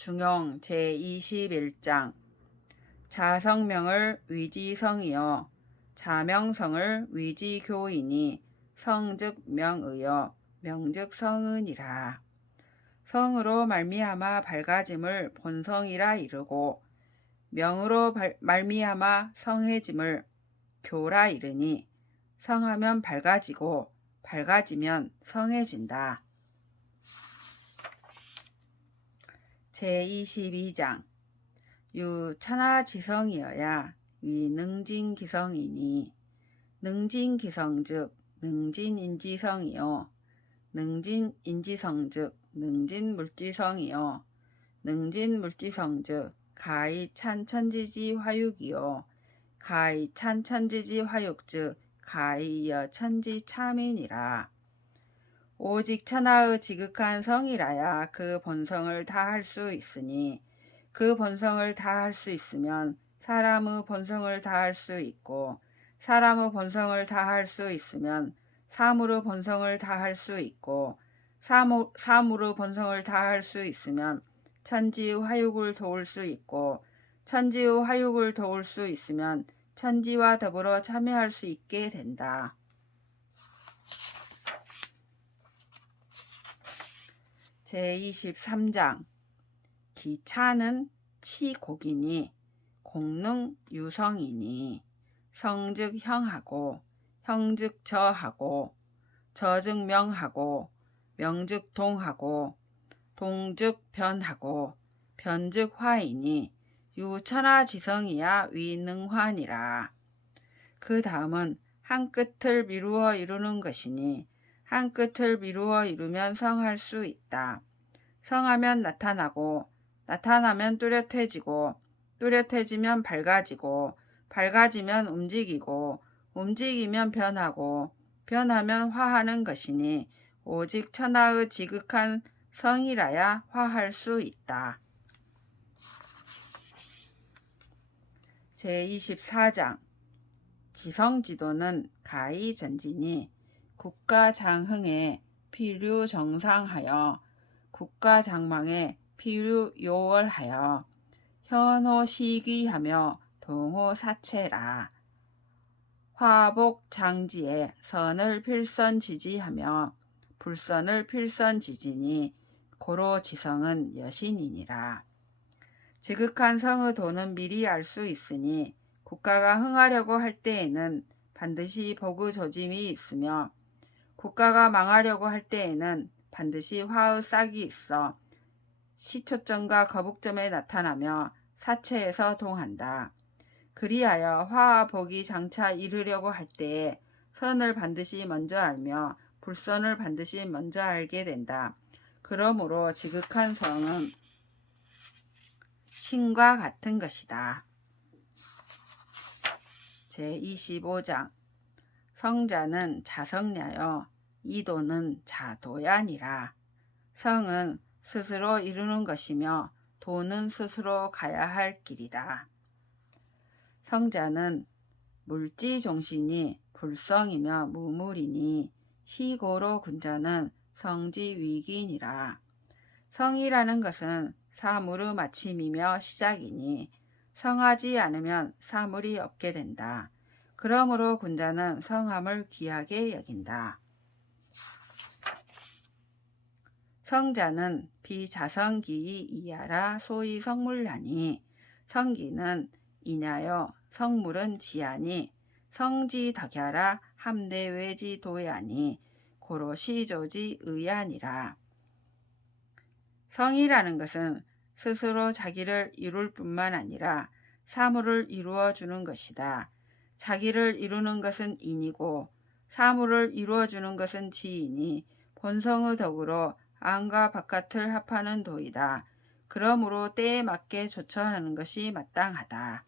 중용 제21장. 자성명을 위지성이여. 자명성을 위지교이니 성즉 명의여. 명즉 성은이라. 성으로 말미암아 밝아짐을 본성이라 이르고 명으로 발- 말미암아 성해짐을 교라 이르니 성하면 밝아지고 밝아지면 성해진다. 제22장. 유천하지성이어야 위능진기성이니 능진기성즉 능진인지성이요. 능진인지성즉 능진물지성이요. 능진물지성즉 가이찬천지지 화육이요. 가이찬천지지 화육즉 가이여 천지 참인이라 오직 천하의 지극한 성이라야 그 본성을 다할 수 있으니 그 본성을 다할 수 있으면 사람의 본성을 다할 수 있고 사람의 본성을 다할 수 있으면 사물의 본성을 다할 수 있고 사무, 사물의 본성을 다할 수 있으면 천지의 화육을 도울 수 있고 천지의 화육을 도울 수 있으면 천지와 더불어 참여할 수 있게 된다. 제23장. 기차는 치곡이니 공능 유성이니 성즉 형하고 형즉 저하고 저즉 명하고 명즉 동하고 동즉 변하고 변즉 화이니 유천하 지성이야 위능환이라. 그 다음은 한 끝을 미루어 이루는 것이니 한 끝을 미루어 이루면 성할 수 있다. 성하면 나타나고 나타나면 뚜렷해지고 뚜렷해지면 밝아지고 밝아지면 움직이고 움직이면 변하고 변하면 화하는 것이니 오직 천하의 지극한 성이라야 화할 수 있다. 제24장 지성지도는 가히전진이 국가장흥에 필요정상하여 국가장망에 필요요월하여 현호시기하며 동호사체라. 화복장지에 선을 필선지지하며 불선을 필선지지니 고로 지성은 여신이니라. 지극한 성의 도는 미리 알 수 있으니 국가가 흥하려고 할 때에는 반드시 복의 조짐이 있으며 국가가 망하려고 할 때에는 반드시 화의 싹이 있어 시초점과 거북점에 나타나며 사체에서 동한다. 그리하여 화와 복이 장차 이르려고 할 때에 선을 반드시 먼저 알며 불선을 반드시 먼저 알게 된다. 그러므로 지극한 성은 신과 같은 것이다. 제25장 성자는 자성냐여 이도는 자도야니라. 성은 스스로 이루는 것이며 도는 스스로 가야 할 길이다. 성자는 물지 종신이 불성이며 무물이니 시고로 군자는 성지 위기니라. 성이라는 것은 사물의 마침이며 시작이니 성하지 않으면 사물이 없게 된다. 그러므로 군자는 성함을 귀하게 여긴다. 성자는 비자성기이 이하라 소위 성물하니 성기는 이냐여 성물은 지하니 성지 덕야라 함대 외지 도야니 고로 시조지 의아니라. 성이라는 것은 스스로 자기를 이룰 뿐만 아니라 사물을 이루어 주는 것이다. 자기를 이루는 것은 인이고 사물을 이루어 주는 것은 지이니 본성의 덕으로 안과 바깥을 합하는 도이다. 그러므로 때에 맞게 조처하는 것이 마땅하다.